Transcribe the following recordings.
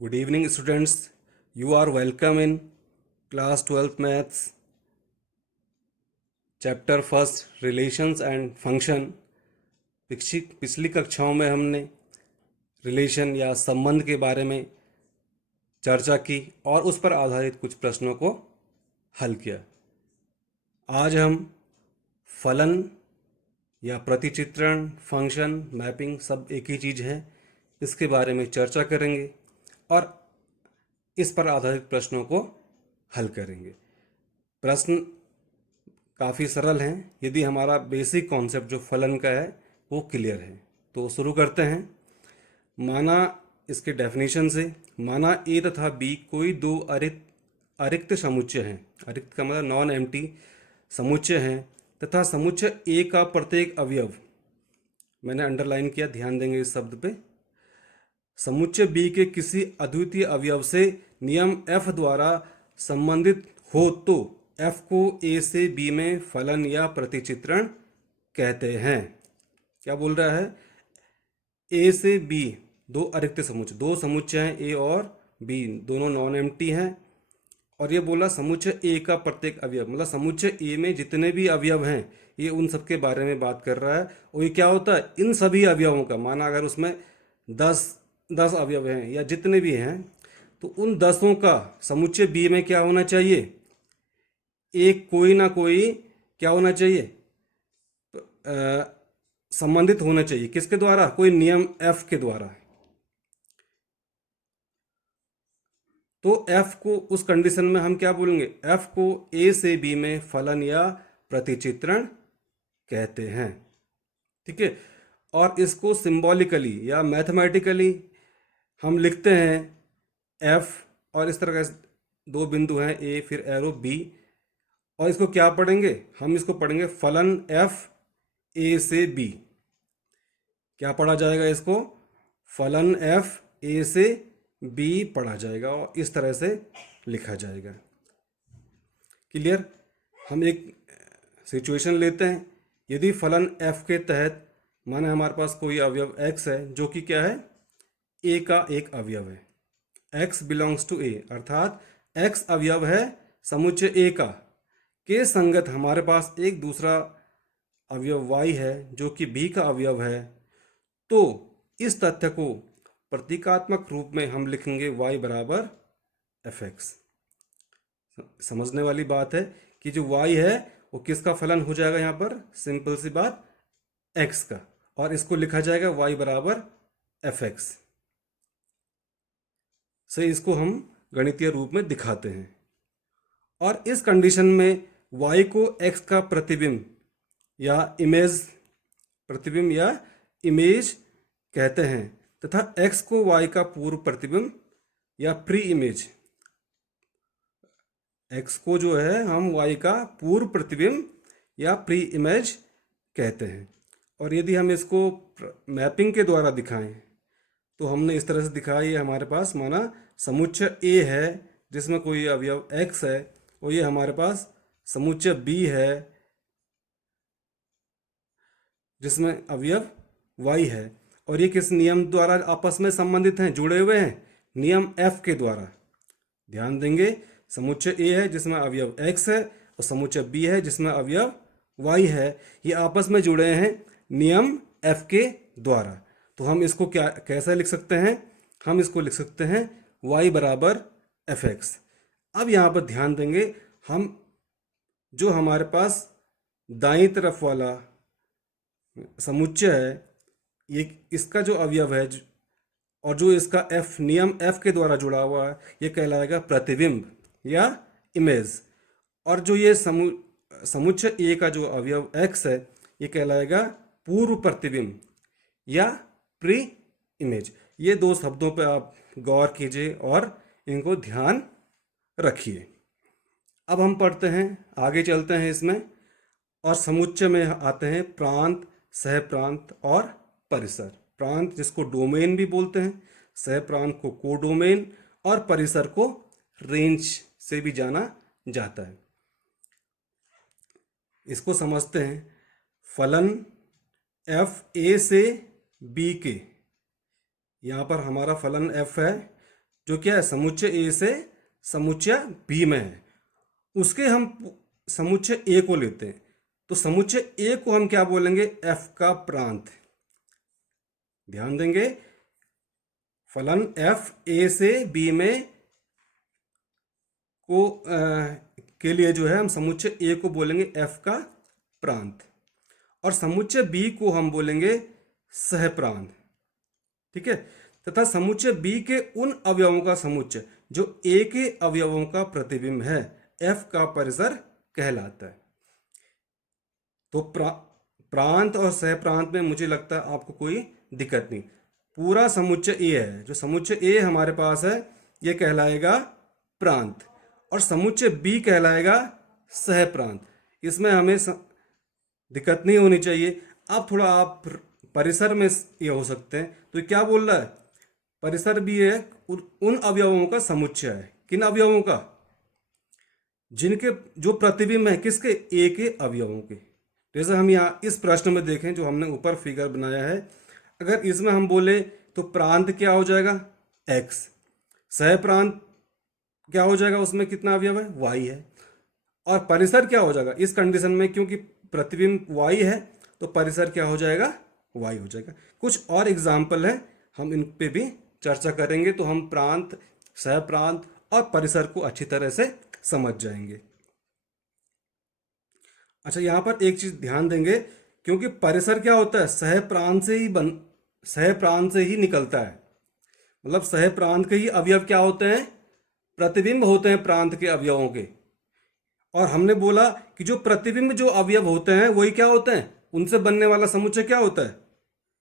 Good evening, students. You are welcome in class 12th maths, chapter first relations and function. पिछली कक्षाओं में हमने relation या संबंध के बारे में चर्चा की और उस पर आधारित कुछ प्रश्नों को हल किया। आज हम फलन या प्रतिचित्रण, फंक्शन, मैपिंग सब एक ही चीज़ है, इसके बारे में चर्चा करेंगे और इस पर आधारित प्रश्नों को हल करेंगे। प्रश्न काफ़ी सरल हैं यदि हमारा बेसिक कॉन्सेप्ट जो फलन का है वो क्लियर है। तो शुरू करते हैं। माना इसके डेफिनेशन से, माना ए तथा बी कोई दो अरिक्त समुच्चय हैं। अरिक्त का मतलब नॉन एम्प्टी समुच्चय हैं तथा समुच्चय ए का प्रत्येक अवयव, मैंने अंडरलाइन किया, ध्यान देंगे इस शब्द पे, समुच्चय बी के किसी अद्वितीय अवयव से नियम एफ द्वारा संबंधित हो तो एफ को ए से बी में फलन या प्रतिचित्रण कहते हैं। क्या बोल रहा है? ए से बी दो अरिक्त समुच्चय, दो समुच्चय हैं ए और बी, दोनों नॉन एम्प्टी हैं, और ये बोला समुच्चय ए का प्रत्येक अवयव, मतलब समुच्चय ए में जितने भी अवयव हैं ये उन सब के बारे में बात कर रहा है। और ये क्या होता है? इन सभी अवयवों का, माना अगर उसमें 10 अवयव हैं या जितने भी हैं, तो उन 10 का समुच्चय बी में क्या होना चाहिए? एक कोई ना कोई क्या होना चाहिए? संबंधित होना चाहिए। किसके द्वारा? कोई नियम एफ के द्वारा। तो एफ को, उस कंडीशन में हम क्या बोलेंगे? एफ को ए से बी में फलन या प्रतिचित्रण कहते हैं। ठीक है। और इसको सिंबॉलिकली या मैथमेटिकली हम लिखते हैं एफ, और इस तरह का दो बिंदु हैं ए फिर एरो बी, और इसको क्या पढ़ेंगे? हम इसको पढ़ेंगे फलन एफ ए से बी। क्या पढ़ा जाएगा इसको? फलन एफ ए से बी पढ़ा जाएगा और इस तरह से लिखा जाएगा। क्लियर? हम एक सिचुएशन लेते हैं। यदि फलन एफ के तहत, माने हमारे पास कोई अवयव x है जो कि क्या है? a का एक अवयव है, x बिलोंग्स टू a, अर्थात x अवयव है समुच्चय a का, के संगत हमारे पास एक दूसरा अवयव y है जो कि b का अवयव है, तो इस तथ्य को प्रतीकात्मक रूप में हम लिखेंगे y बराबर fx। समझने वाली बात है कि जो y है वो किसका फलन हो जाएगा? यहाँ पर सिंपल सी बात, x का, और इसको लिखा जाएगा y बराबर fx से। इसको हम गणितीय रूप में दिखाते हैं और इस कंडीशन में y को x का प्रतिबिंब या इमेज, प्रतिबिंब या इमेज कहते हैं तथा x को y का पूर्व प्रतिबिंब या प्री इमेज, x को जो है हम y का पूर्व प्रतिबिंब या प्री इमेज कहते हैं। और यदि हम इसको मैपिंग के द्वारा दिखाएं तो हमने इस तरह से दिखाया। ये हमारे पास माना समुच्चय A है जिसमें कोई अवयव x है, और ये हमारे पास समुच्चय B है जिसमें अवयव y है, और ये किस नियम द्वारा आपस में संबंधित हैं, जुड़े हुए हैं? नियम F के द्वारा। ध्यान देंगे, समुच्चय A है जिसमें अवयव x है और समुच्चय B है जिसमें अवयव y है, ये आपस में जुड़े हैं नियम F के द्वारा। तो हम इसको क्या कैसे लिख सकते हैं? हम इसको लिख सकते हैं y बराबर fx। अब यहाँ पर ध्यान देंगे, हम जो हमारे पास दाईं तरफ वाला समुच्चय है, ये इसका जो अवयव है और जो इसका f नियम f के द्वारा जुड़ा हुआ है, ये कहलाएगा प्रतिबिंब या इमेज, और जो ये समुच्चय A का जो अवयव x है ये कहलाएगा पूर्व प्रतिबिंब या प्री इमेज। ये दो शब्दों पर आप गौर कीजिए और इनको ध्यान रखिए। अब हम पढ़ते हैं, आगे चलते हैं इसमें, और समुच्चय में आते हैं प्रांत, सह प्रांत और परिसर। प्रांत जिसको डोमेन भी बोलते हैं, सह प्रांत को कोडोमेन और परिसर को रेंज से भी जाना जाता है। इसको समझते हैं। फलन एफ ए से बी के, यहाँ पर हमारा फलन एफ है, जो क्या है समुच्चय ए से समुच्चय बी में है, उसके हम समुच्चय ए को लेते हैं। तो समुच्चय ए को हम क्या बोलेंगे, एफ का प्रांत। ध्यान देंगे, फलन एफ ए से बी में को के लिए जो है हम समुच्चय ए को बोलेंगे एफ का प्रांत, और समुच्चय बी को हम बोलेंगे सहप्रांत। ठीक है, तथा समुच्चय बी के उन अवयवों का समुच्चय जो ए के अवयवों का प्रतिबिंब है, एफ का परिसर कहलाता है। तो प्रांत और सहप्रांत में मुझे लगता है आपको कोई दिक्कत नहीं। पूरा समुच्चय ए है, जो समुच्चय ए हमारे पास है ये कहलाएगा प्रांत, और समुच्चय बी कहलाएगा सहप्रांत। इसमें हमें दिक्कत नहीं होनी चाहिए। अब थोड़ा आप परिसर में ये हो सकते हैं, तो क्या बोल रहा है, परिसर भी है उन अवयवों का समुच्चय है। किन अवयवों का, जिनके जो प्रतिबिंब है किसके, ए के अवयवों के। जैसे हम यहाँ इस प्रश्न में देखें जो हमने ऊपर फिगर बनाया है, अगर इसमें हम बोले तो प्रांत क्या हो जाएगा, एक्स। सहप्रांत क्या हो जाएगा, उसमें कितना अवयव है, वाई है। और परिसर क्या हो जाएगा इस कंडीशन में, क्योंकि प्रतिबिंब वाई है तो परिसर क्या हो जाएगा, वाई हो जाएगा। कुछ और एग्जाम्पल है, हम इन पे भी चर्चा करेंगे, तो हम प्रांत, सहप्रांत और परिसर को अच्छी तरह से समझ जाएंगे। अच्छा, यहाँ पर एक चीज ध्यान देंगे, क्योंकि परिसर क्या होता है, सहप्रांत से ही निकलता है। मतलब सहप्रांत के ही अवयव क्या होते हैं, प्रतिबिंब होते हैं प्रांत के अवयवों के। और हमने बोला कि जो प्रतिबिंब जो अवयव होते हैं वही क्या होते हैं, उनसे बनने वाला समुच्चय क्या होता है,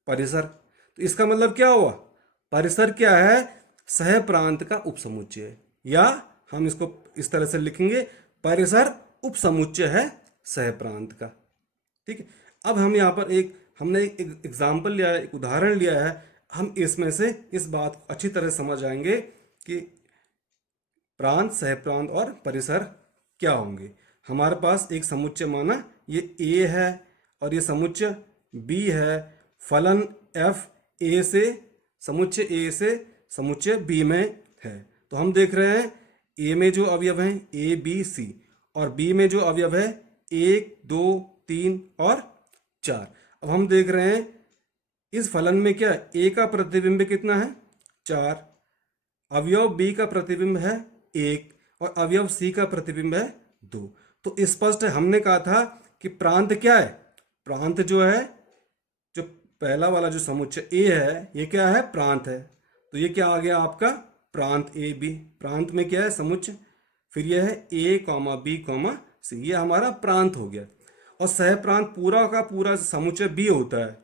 परिसर। तो इसका मतलब क्या हुआ, परिसर क्या है, सहप्रांत का उपसमुच्चय, या हम इसको इस तरह से लिखेंगे, परिसर उपसमुच्चय है सहप्रांत का। ठीक है, अब हम यहाँ पर हमने एक एग्जाम्पल लिया है, एक उदाहरण लिया है, हम इसमें से इस बात को अच्छी तरह समझ आएंगे कि प्रांत, सहप्रांत और परिसर क्या होंगे। हमारे पास एक समुच्चय माना ये ए है और ये समुच्चय बी है। फलन एफ ए से समुच्चय बी में है। तो हम देख रहे हैं ए में जो अवयव हैं ए बी सी, और बी में जो अवयव है 1 2 3 और 4। अब हम देख रहे हैं इस फलन में क्या, ए का प्रतिबिंब कितना है, 4, अवयव बी का प्रतिबिंब है 1, और अवयव सी का प्रतिबिंब है 2। तो स्पष्ट है, हमने कहा था कि प्रांत क्या है, प्रांत जो है, जो पहला वाला जो समुच्चय ए है ये क्या है, प्रांत है। तो ये क्या आ गया आपका, प्रांत ए बी। प्रांत में क्या है, समुच्चय, फिर यह है ए कॉमा बी कॉमा सी, ये हमारा प्रांत हो गया। और सहप्रांत पूरा का पूरा समुच्चय बी होता है,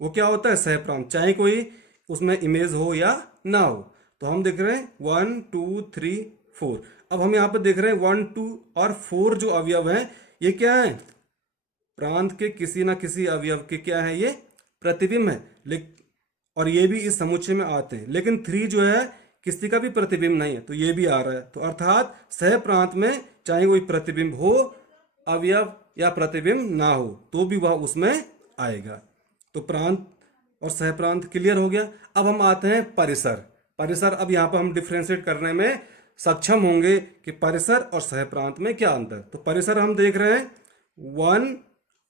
वो क्या होता है, सहप्रांत, चाहे कोई उसमें इमेज हो या ना हो। तो हम देख रहे हैं 1 2 3 4। अब हम यहाँ पर देख रहे हैं 1 2 और 4 जो अवयव हैं ये क्या है, प्रांत के किसी ना किसी अवयव के क्या है, ये प्रतिबिंब है। और ये भी इस समुच्चय में आते हैं, लेकिन 3 जो है किसी का भी प्रतिबिंब नहीं है, तो ये भी आ रहा है। तो अर्थात सहप्रांत में चाहे कोई प्रतिबिंब हो, अवयव या प्रतिबिंब ना हो, तो भी वह उसमें आएगा। तो प्रांत और सहप्रांत क्लियर हो गया। अब हम आते हैं परिसर। अब यहाँ पर हम डिफ्रेंशिएट करने में सक्षम होंगे कि परिसर और सहप्रांत में क्या अंतर। तो परिसर हम देख रहे हैं 1,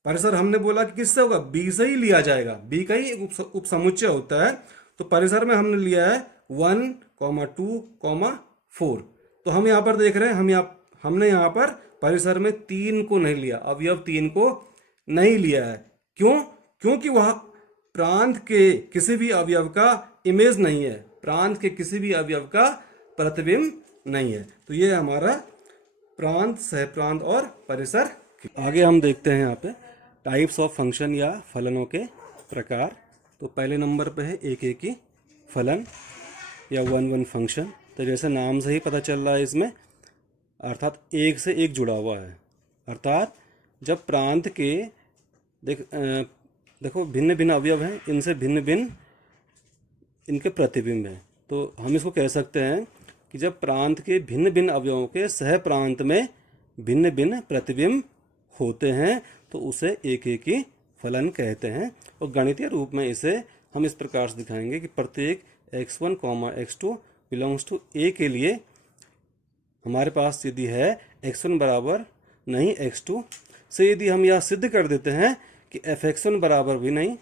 परिसर हमने बोला कि किससे होगा, बी से ही लिया जाएगा, बी का ही एक उपसमुच्चय होता है। तो परिसर में हमने लिया है 1 2 4। तो हम यहाँ पर देख रहे हैं, हमने यहाँ पर परिसर में 3 को नहीं लिया, अवयव 3 को नहीं लिया है। क्यों, क्योंकि वह प्रांत के किसी भी अवयव का इमेज नहीं है, प्रांत के किसी भी अवयव का प्रतिबिंब नहीं है। तो ये हमारा प्रांत, सहप्रांत और परिसर। आगे हम देखते हैं यहाँ पे टाइप्स ऑफ फंक्शन या फलनों के प्रकार। तो पहले नंबर पे है एक ही फलन या वन फंक्शन। तो जैसे नाम से ही पता चल रहा है इसमें, अर्थात एक से एक जुड़ा हुआ है। अर्थात जब प्रांत के देखो भिन्न भिन्न अवयव हैं, इनसे भिन्न भिन्न इनके प्रतिबिंब हैं। तो हम इसको कह सकते हैं कि जब प्रांत के भिन्न भिन्न अवयवों के सह प्रांत में भिन्न भिन्न प्रतिबिंब होते हैं तो उसे एक ही फलन कहते हैं। और गणितीय रूप में इसे हम इस प्रकार से दिखाएंगे कि प्रत्येक x1, x2 बिलोंग्स टू ए के लिए हमारे पास यदि है x1 बराबर नहीं x2 से यदि हम यह सिद्ध कर देते हैं कि fx1 बराबर भी नहीं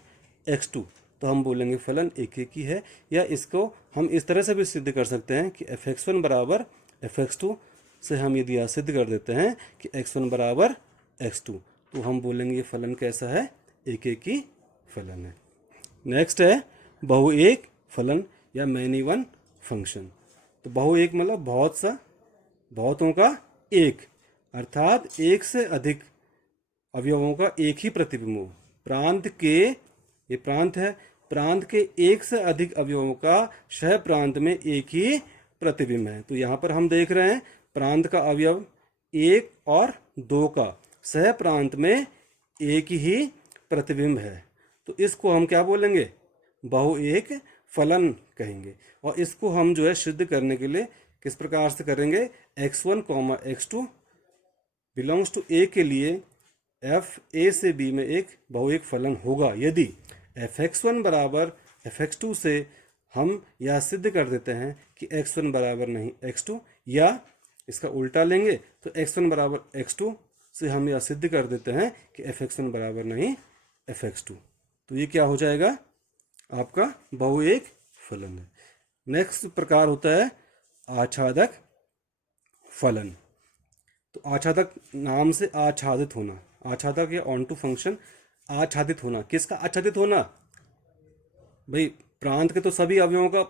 x2, तो हम बोलेंगे फलन एक ही है। या इसको हम इस तरह से भी सिद्ध कर सकते हैं कि fx1 बराबर fx2 से हम यदि यह सिद्ध कर देते हैं कि x1 बराबर x2, तो हम बोलेंगे ये फलन कैसा है, एक ही फलन है। नेक्स्ट है बहुएक फलन या मैनी वन फंक्शन। तो बहुएक मतलब बहुत सा, बहुतों का एक, अर्थात एक से अधिक अवयवों का एक ही प्रतिबिंब हो। प्रांत के, ये प्रांत है, प्रांत के एक से अधिक अवयवों का सह प्रांत में एक ही प्रतिबिंब है। तो यहाँ पर हम देख रहे हैं प्रांत का अवयव एक और दो का सह प्रांत में एक ही प्रतिबिंब है, तो इसको हम क्या बोलेंगे, बहुएक फलन कहेंगे। और इसको हम जो है सिद्ध करने के लिए किस प्रकार से करेंगे, x1 x2 बिलोंग्स टू ए के लिए f a से b में एक बहुएक फलन होगा यदि fx1 बराबर fx2 से हम यह सिद्ध कर देते हैं कि x1 बराबर नहीं x2, या इसका उल्टा लेंगे तो x1 बराबर x2 से हम यह सिद्ध कर देते हैं कि fx1 बराबर नहीं fx2, तो ये क्या हो जाएगा, आपका बहुएक फलन है। नेक्स्ट प्रकार होता है आच्छादक फलन। तो आच्छादक नाम से आच्छादित होना, आच्छादक या ऑन टू फंक्शन आच्छादित होना। किसका आच्छादित होना, भाई प्रांत के तो सभी अवयवों का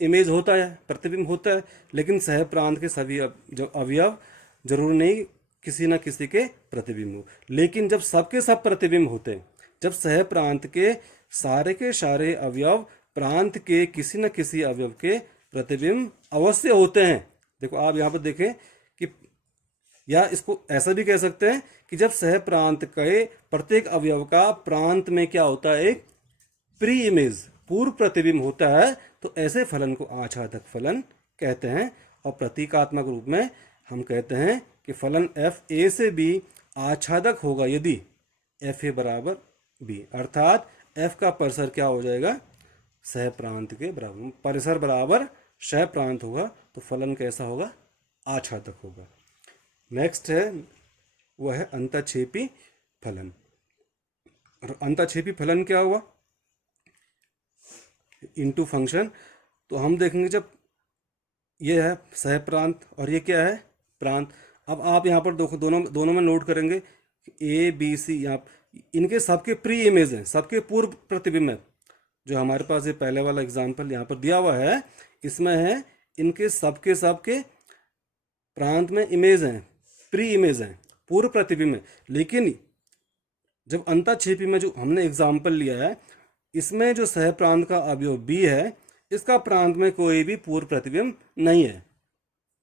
इमेज होता है, प्रतिबिंब होता है, लेकिन सह प्रांत के सभी जो अवयव जरूर नहीं किसी न किसी के प्रतिबिंब हो। लेकिन जब सबके सब प्रतिबिंब होते हैं, जब सह प्रांत के सारे अवयव प्रांत के किसी न किसी अवयव के प्रतिबिंब अवश्य होते हैं। देखो आप यहाँ पर देखें कि, या इसको ऐसा भी कह सकते हैं कि जब सह प्रांत के प्रत्येक अवयव का प्रांत में क्या होता है, एक प्री इमेज, पूर्व प्रतिबिंब होता है, तो ऐसे फलन को आच्छादक फलन कहते हैं। और प्रतीकात्मक रूप में हम कहते हैं कि फलन f a से b आच्छादक होगा यदि f a बराबर b, अर्थात f का परिसर क्या हो जाएगा, सह प्रांत के बराबर, परिसर बराबर सह प्रांत होगा, तो फलन कैसा होगा, आच्छादक होगा। नेक्स्ट है वह है अंतःक्षेपी फलन। और अंतःक्षेपी फलन क्या हुआ, इनटू फंक्शन। तो हम देखेंगे जब ये है सह प्रांत और ये क्या है, प्रांत। अब आप यहाँ पर दोनों में नोट करेंगे ए बी सी, यहाँ इनके सबके प्री इमेज हैं, सबके पूर्व प्रतिबिंब है। जो हमारे पास ये पहले वाला एग्जाम्पल यहाँ पर दिया हुआ है, इसमें है इनके सबके प्रांत में इमेज हैं, प्री इमेज हैं, पूर्व प्रतिबिंब है। लेकिन जब अंतःक्षेपी में जो हमने एग्जाम्पल लिया है, इसमें जो सह प्रांत का अवयव बी है, इसका प्रांत में कोई भी पूर्व प्रतिबिंब नहीं है,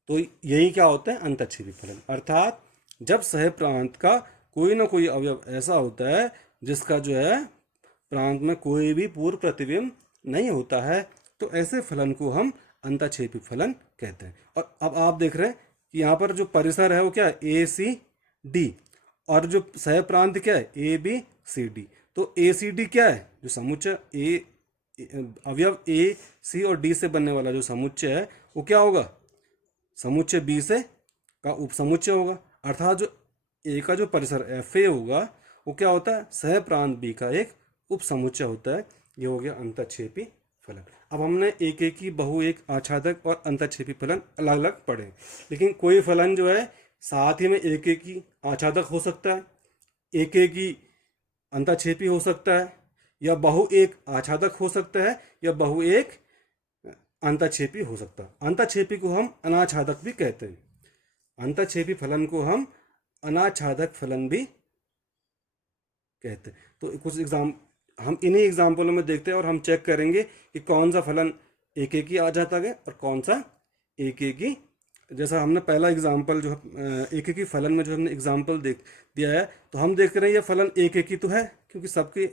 तो यही क्या होता है, अंतःक्षेपी फलन। अर्थात जब सह प्रांत का कोई ना कोई अवयव ऐसा होता है जिसका जो है प्रांत में कोई भी पूर्व प्रतिबिंब नहीं होता है, तो ऐसे फलन को हम अंतःक्षेपी फलन कहते हैं। और अब आप देख रहे हैं कि यहाँ पर जो परिसर है वो क्या है, ए सी डी, और जो सह प्रांत क्या है, ए बी सी डी। तो ए सी डी क्या है, जो समुच्चय ए अवयव ए सी और डी से बनने वाला जो समुच्चय है वो क्या होगा, समुच्चय बी से का उपसमुच्चय होगा। अर्थात जो ए का जो परिसर एफ ए होगा वो क्या होता है, सह प्रांत बी का एक उपसमुच्चय होता है। ये हो गया अंतःक्षेपी फलन। अब हमने एक की बहुएक आच्छादक और अंतःक्षेपी फलन अलग अलग पढ़े, लेकिन कोई फलन जो है साथ ही में एक की आच्छादक हो सकता है, एक की अंतःक्षेपी हो सकता है, या बहुएक आच्छादक हो सकता है, या बहुएक अंतःक्षेपी हो सकता है। अंतःक्षेपी को हम अनाच्छादक भी कहते हैं, अंतःक्षेपी फलन को हम अनाच्छादक फलन भी कहते हैं। तो कुछ हम इन्हीं एग्जाम्पलों में देखते हैं और हम चेक करेंगे कि कौन सा फलन एक ही आच्छादक है और कौन सा एक की। जैसा हमने पहला एग्जाम्पल जो एक ही फलन में जो हमने एग्जाम्पल देख दिया है, तो हम देख रहे हैं ये फलन एक ही तो है क्योंकि सबके,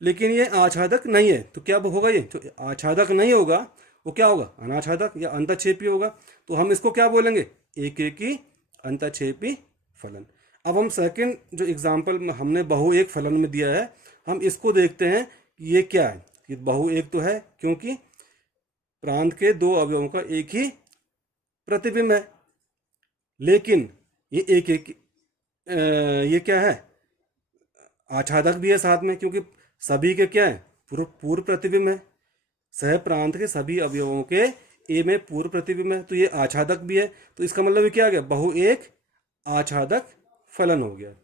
लेकिन ये आच्छादक नहीं है। तो क्या होगा, ये जो आच्छादक नहीं होगा वो क्या होगा, अनाच्छादक या अंतःक्षेपी होगा। तो हम इसको क्या बोलेंगे, एक की अंतःक्षेपी फलन। अब हम सेकंड जो एग्जाम्पल हमने बहुएक फलन में दिया है, हम इसको देखते हैं कि ये क्या है। ये बहुएक तो है क्योंकि प्रांत के दो अवयवों का एक ही प्रतिबिंब है। लेकिन ये एक एक ये क्या है, आच्छादक भी है साथ में, क्योंकि सभी के क्या है, पूर्व पूर्व प्रतिबिंब है। सह प्रांत के सभी अवयवों के ए में पूर्व प्रतिबिंब है, तो ये आच्छादक भी है। तो इसका मतलब ये क्या आ गया, बहु एक आच्छादक फलन हो गया।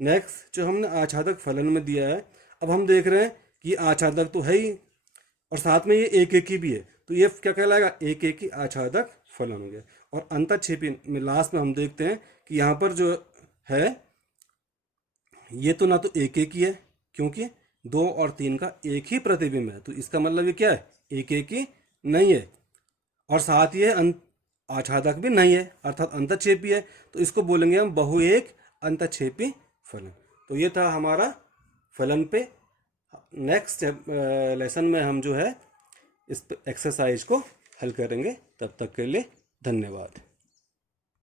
नेक्स्ट जो हमने आच्छादक फलन में दिया है, अब हम देख रहे हैं कि आच्छादक तो है ही और साथ में ये एक एक ही भी है, तो ये क्या कहलाएगा, एक एक ही आच्छादक फलन हो गया। और अंतःक्षेपी में लास्ट में हम देखते हैं कि यहाँ पर जो है ये तो ना तो एक एक ही है, क्योंकि 2 और 3 का एक ही प्रतिबिंब है, तो इसका मतलब ये क्या है, एक एक ही नहीं है। और साथ ये आच्छादक भी नहीं है, अर्थात अंतःक्षेपी है, तो इसको बोलेंगे हम बहु एक अंतःक्षेपी फलन। तो ये था हमारा फलन पे। नेक्स्ट लेसन में हम जो है इस एक्सरसाइज को हल करेंगे। तब तक के लिए धन्यवाद।